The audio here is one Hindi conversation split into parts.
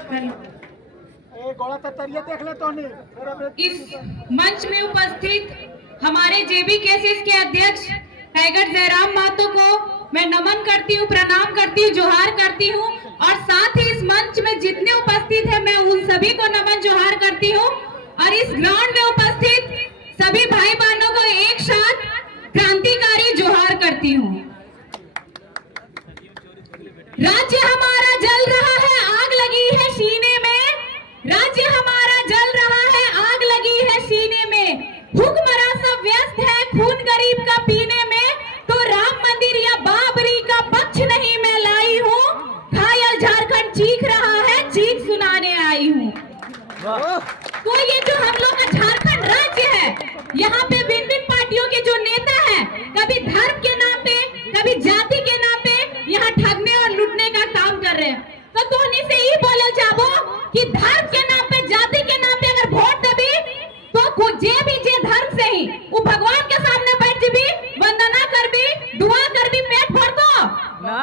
देख ले तो इस मंच में उपस्थित हमारे जेबी केसेस के अध्यक्ष टाइगर जयराम महतो को मैं नमन करती हूँ, प्रणाम करती हूँ, जोहार करती हूँ और साथ ही इस मंच में जितने उपस्थित हैं मैं उन सभी को नमन जोहार करती हूँ और इस ग्राउंड में उपस्थित सभी भाई बहनों को एक साथ क्रांतिकारी जोहार करती हूँ। राज्य हमारा जल रहा है, आग लगी है सीने में। राज्य हमारा जल रहा है, आग लगी है सीने में। भूखमरा सब व्यस्त है खून गरीब का पीने में। तो राम मंदिर या बाबरी का पक्ष नहीं मैं लाई हूँ। घायल झारखंड चीख रहा है, चीख सुनाने आई हूँ। तो ये जो हम लोग का झारखंड राज्य है, यहाँ पे भिन्न पार्टियों के जो नेता हैं, कभी धर्म के नाम पे, कभी जाति के नाम पे यहाँ ठगने और लूटने का काम कर रहे हैं। तो तोहनी से ही बोले जाबो कि धर्म के नाम पे, जाति के नाम पे अगर वोट देबी तो जे भी जे धर्म से ही वो भगवान के सामने बैठ जीबी, वंदना करबी, दुआ करबी, पेट भर दो ना,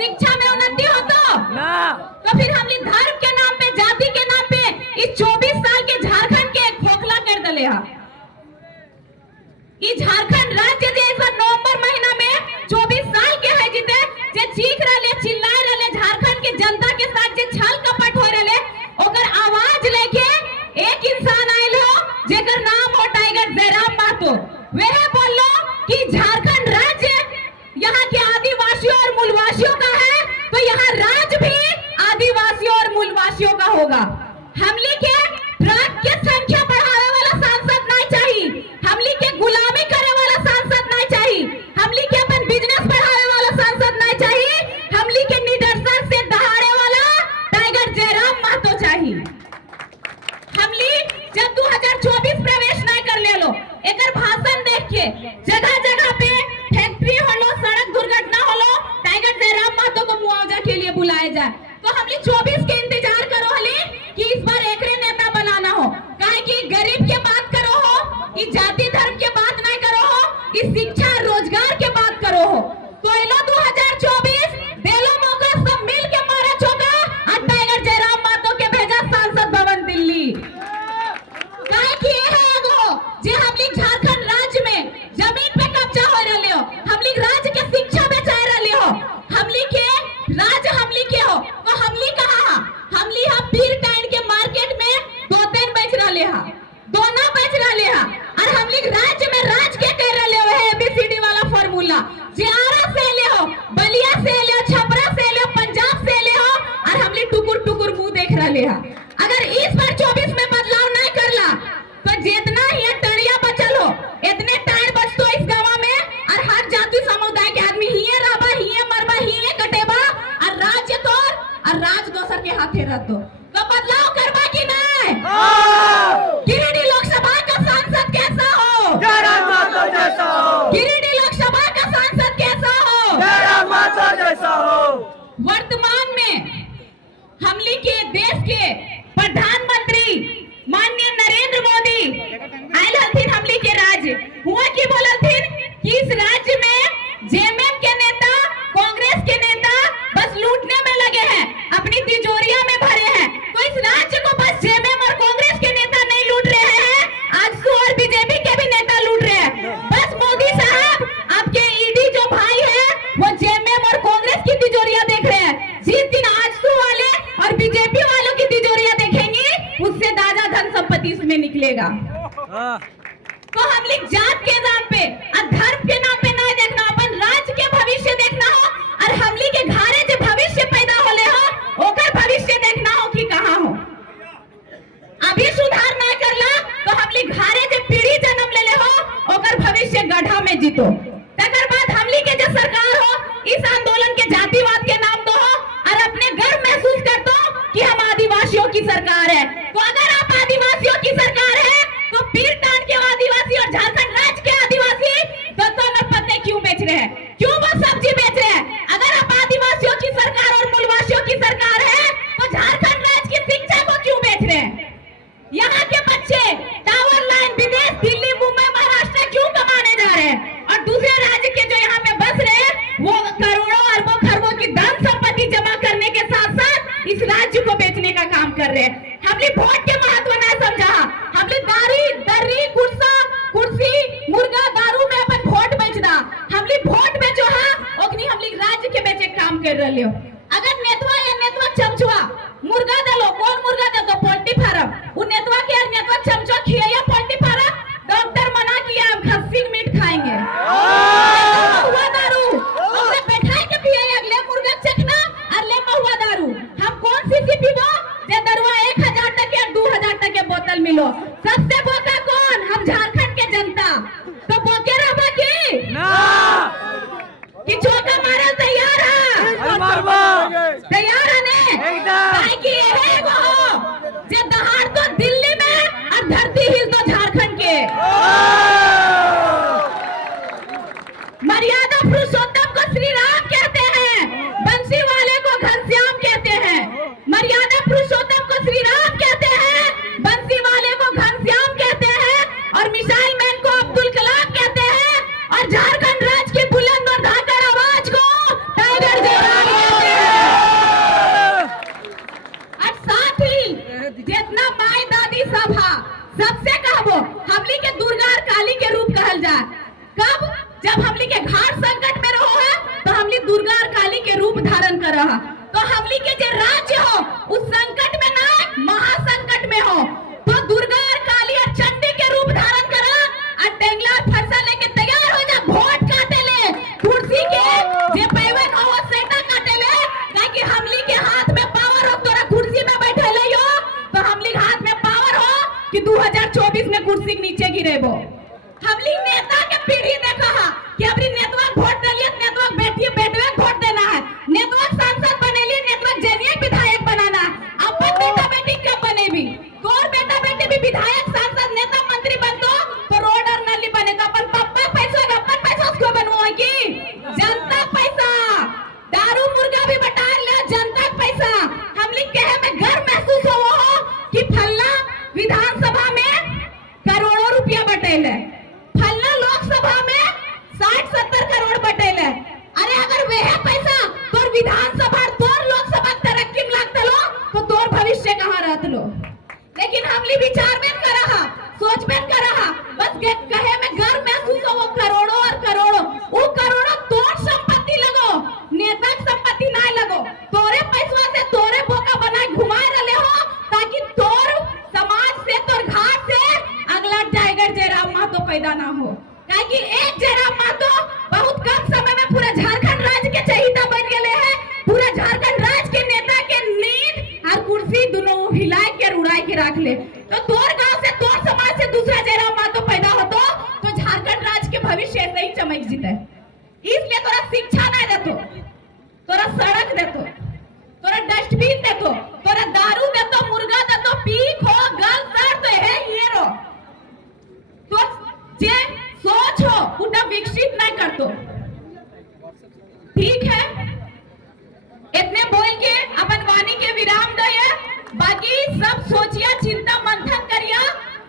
शिक्षा में उन्नति हो तो फिर हम धर्म के नाम पे, जाति के नाम पे इस 24 साल के झारखंड के खोखला कर दले हा। इस झारखंड राज्य जे इस नवंबर महीना में 24 साल के है जीते जे चीख रहे, चिल्ला रहे, झारखंड के जनता के साथ जे छल कपट हो रहे, ओकर आवाज लेके एक इंसान आयल हो जेकर नाम हो टाइगर जयराम महतो। वह बोलो कि झारखंड राज्य यहाँ के आदिवासियों और मूलवासियों का है, तो यहाँ राज भी आदिवासियों और मूलवासियों का होगा। हमली के ट्रक के संख्या बढ़ाने वाला सांसद नहीं चाहिए, हमली के गुलामी करे वाला सांसद नहीं चाहिए, हमली के अपन बिजनेस बढ़ाने वाला सांसद नहीं चाहिए, हमली के निदर्शन से दहाड़े वाला टाइगर जयराम महतो चाहिए। हमली जब 2024 प्रवेश नहीं कर ले लो, एकर भाषण देख के जगह जगह पे फैक्ट्री होलो, सड़क दुर्घटना होलो, टाइगर जयराम महतो को मुआवजा के लिए बुलाया जाए। तो हमली 24 के इंतजार करो हली कि इस बार एकरे नेता बनाना हो, काहे कि गरीब के बात करो हो, इस जाति धर्म के बात नहीं करो हो, इस शिक्षा रोजगार के बात करो हो। तो एलो 2024 देलो मौका, सब मिल के मारा चौका और टाइगर जयराम महतो के भेजा सांसद भवन दिल्ली। काहे कि ये है एगो जे हमली झारखंड राज्य में जमीन पे कब्जा हो रहले हो, हमली राज्य के शिक्षा बेचाए रहले हो, हमली के राज हमली के हो, तो हमली कहाँ हमली हा पीर टाइन के मार्केट में दो तीन बेच रहले हा, दोना बेच रहले हा और हमली राज्य में राज के कर रहले हो। एबीसीडी वाला फार्मूला जे आरा से ले हो, बलिया से ले हो, छपरा से ले हो, पंजाब से ले हो और हमली टुकुर टुकुर मुंह देख रहले हा। अगर इस बार 24 में बदलाव नहीं करला तो जितना ही टड़िया बचल हो, इतने टायर बचतो इस गांव में और हर जाति समुदाय के आदमी हिये रहबा, हिये मरबा, हिये कटेबा और राज्य तोर और राज दोसर के हाथे रख दो। तो बदलाव करबा कि नहीं? गिरिडीह लोकसभा का सांसद कैसा हो? जयराम महतो जैसा हो। गिरिडीह लोकसभा का सांसद कैसा हो? जयराम महतो जैसा हो। वर्तमान में हमली के देश के प्रधानमंत्री माननीय नरेंद्र मोदी आयल हथिन हमली के राज्य, हुआ की बोलथिन कि इस राज्य में जेएमएम के नेता, कांग्रेस के नेता बस लूटने में लगे हैं, अपनी तिजोरियां में भरे हैं। तो इस राज्य को बस जेएमएम और कांग्रेस के नेता नहीं लूट रहे हैं, आजसू और बीजेपी के भी नेता लूट रहे हैं। बस मोदी साहब, आपके ईडी जो भाई है वो जेएमएम और कांग्रेस की तिजोरियां देख रहे हैं। जिस दिन आजसू वाले और बीजेपी वालों की तिजोरियां देखेंगे, उससे ताजा धन संपत्ति इसमें निकलेगा। तो हम लोग जात के नाम पे और धर्म के नाम पे नहीं देखना, अपन राज्य के भविष्य देखना हो और हमली के घरे जो भविष्य पैदा होले हो ओकर भविष्य देखना हो कि कहाँ हो। अभी सुधार नहीं करला तो हमली घरे जो पीढ़ी जन्म लेले हो ओकर भविष्य गड्ढा में जीतो। तकर बाद हमली के जो सरकार हो, इस आंदोलन के जातिवाद के नाम दो और अपने गर्व महसूस कर दो कि हम आदिवासियों की सरकार है। तो अगर आप आदिवासियों की सरकार है तो पीर टान के आदिवासी और झारखंड राज्य के आदिवासी दत्तों में पत्ते क्यों बेच रहे हैं, क्यों वो सब्जी बेच रहे हैं? अगर आप आदिवासियों की सरकार और मूलवासियों की सरकार है तो झारखंड राज्य की शिक्षा को क्यों बेच रहे हैं? यहाँ के बच्चे टावर लाइन विदेश, दिल्ली, मुंबई, महाराष्ट्र क्यों कमाने जा रहे हैं और दूसरे राज्य के जो यहाँ पे बस रहे हैं वो करोड़ों अरबों खरबों की धन संपत्ति जमा करने के साथ साथ इस राज्य को बेचने कर रहे हैं। हमने वोट के महत्व ना समझा, हमने दर्री कुर्सी मुर्गा दारू में अपन वोट बेचना, हमने वोट बेचो है ओकनी हमने राज्य के बेचे काम कर रहे हो। अगर नेतवा या नेतवा चमचवा मुर्गा दलो, कौन मुर्गा दे तो पोल्ट्री फार्म, उ नेतवा के नेतवा चमचवा खिया पोल्ट्री फार्म, डॉक्टर मना किया हम खस्सी मीट खाएंगे। महुआ दारू हमने बैठाए के पिए अगले मुर्गा चखना और ले महुआ दारू, हम कौन सी पीबो जे दरुआ 1000 टके 2000 टके बोतल मिलो। सबसे बोका कौन? हम झारखंड के जनता। तो बोके रहबा की ना कि चौका मारे तैयार है, तैयार है ने काहे कि यही एगो हो जे दहाड़ तो दिल्ली में और धरती हिल तो झारखंड के। मर्यादा पुरुषोत्तम को श्री राम कहते हैं, बंसी वाले को घनश्याम कहते हैं। मर्यादा पुरुषोत्तम को श्री राम कहते हैं, बंसी वाले को घनश्याम कहते हैं, और मिसाइल मैन को अब्दुल कलाम कहते हैं, और झारखंड राज्य की बुलंद और धाकड़ आवाज को टाइगर जयराम कहते हैं। और साथ ही जितना माई दादी सभा सबसे कहबो हमली के दुर्गा और काली के रूप कहल जाए। कब? जब हमली के घाट संकट में रहो है तो हमली दुर्गा और काली के रूप धारण कर रहा, तो हमली के जो राज्य हो उस संकट में ना महासंकट में हो तो दुर्गा और काली और चंडी के रूप धारण करा और टेंगला और फरसा लेके तैयार हो जा वोट काटे ले कुर्सी के जे पैवन हो सेटा काटे ले, ताकि हमली के हाथ में पावर हो, तोरा कुर्सी में बैठे ले हो तो हमली के हाथ में पावर हो कि 2024 में कुर्सी के नीचे गिरेबो। हमली नेता के पीढ़ी देखा है कि अपनी नेतवा वोट दलिए, नेतवा बेटवे वोट देना है, नेतवा सांसद बनेलिए, नेतवा जनिए विधायक बनाना है। अपन बेटा बेटी कब बनेबी? तोर बेटा बेटी भी विधायक सांसद नेता मंत्री बनतो तो रोड और नाली बने तो अपन पप्पा पैसा अपन पैसा क्यों बनवाए की? जनता पैसा, दारू मुर्गा भी बटा ले जनता पैसा। हमली कहे में गर्व महसूस हो कि फल्ला विधानसभा में करोड़ों रुपया बटेले, फलना लोकसभा में 60-70 करोड़ बटेले। अरे अगर वह पैसा तोर विधानसभा तोर लोकसभा तरक्की में लागत लो तो तोर भविष्य कहाँ रहत लो। लेकिन हमली विचार में कर रहा, सोच में कर रहा, बस कहे में गर्व महसूस हो करोड़ों और करोड़ों, वो करोड़ों तोर संपत्ति लगो, नेता की संपत्ति ना लगो, तोरे पैसा से तोरे बोका बनाए घुमाए रहे हो ताकि तोर समाज से तोर घाट से अगला टाइगर जयराम महतो पैदा ना हो। काहे कि एक जयराम महतो बहुत कम समय में पूरा झारखंड राज्य के चहिता बन गए हैं, पूरा झारखंड राज्य के नेता के नींद और कुर्सी दोनों हिलाए के उड़ाए के रख ले। तो तोर गांव से तोर समाज से दूसरा जयराम महतो पैदा होतो तो झारखंड राज्य के भविष्य ऐसे ही चमक जीते। इसलिए तोरा शिक्षा ना देतो, तोरा सड़क देतो, तोरा डस्टबिन देतो, तोरा दारू देतो, मुर्गा देतो, पीक हो गल सर तो है हीरो तो जे सोच हो उतना विकसित नहीं करतो। ठीक है, इतने बोल के अपन वाणी के विराम दे, बाकी सब सोचिया चिंता मंथन करिया।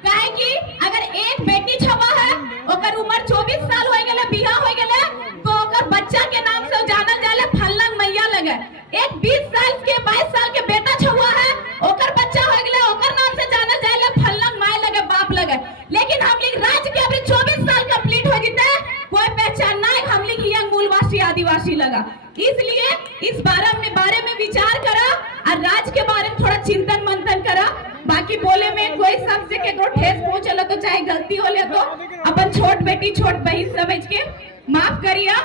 काहे कि अगर एक बेटी छवा है ओकर उम्र 24 साल हो गेले, बियाह हो गेले तो ओकर बच्चा के नाम से जानल जाले फल्लन मैया लगे। एक 20 साल के 22 साल के बेटा छवा है ओकर बच्चा हो गेले, ओकर नाम से जानल जाले फल्लन माय लगे, बाप लगे। लेकिन हम लोग राज्य के अभी 24 साल कंप्लीट हो जीते कोई पहचान नहीं, हम लोग यंग मूलवासी आदिवासी लगा। इसलिए इस बारे में विचार करा और राज्य के बारे में थोड़ा चिंतन मंथन करा। बाकी बोले में कोई शब्द से केकरो ठेस पहुंचल तो चाहे गलती हो ले तो अपन छोट बेटी छोट बहन समझ के माफ करिया।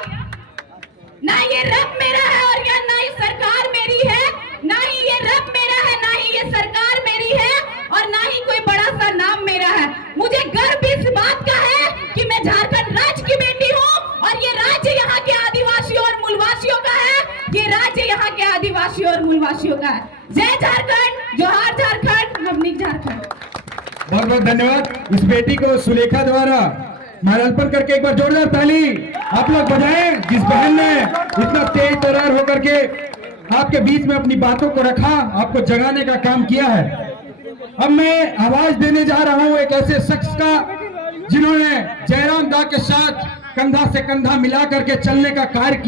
ना ये रब मेरा है और या ना ये सरकार मेरी है, ना ही ये रब मेरा है, ना ही ये सरकार मेरी है, और ना ही कोई बड़ा सा नाम मेरा है। मुझे गर्व इस बात का है कि मैं झारखंड राज्य की बेटी हूँ और ये राज्य यहाँ के आदिवासियों और मूलवासियों का है, ये राज्य यहाँ के आदिवासियों और मूलवासियों का है। जय झारखंड, जोहार झारखंड, नवनीत झारखंड। बहुत बहुत धन्यवाद। इस बेटी को सुलेखा द्वारा माल्यार्पण करके एक बार जोरदार ताली आप लोग बजाएं, जिस बहन ने इतना तेज तर्रार होकर के आपके बीच में अपनी बातों को रखा, आपको जगाने का काम किया है। अब मैं आवाज देने जा रहा हूं एक ऐसे शख्स का जिन्होंने जयराम दा के साथ कंधा से कंधा मिला करके चलने का कार्य किया।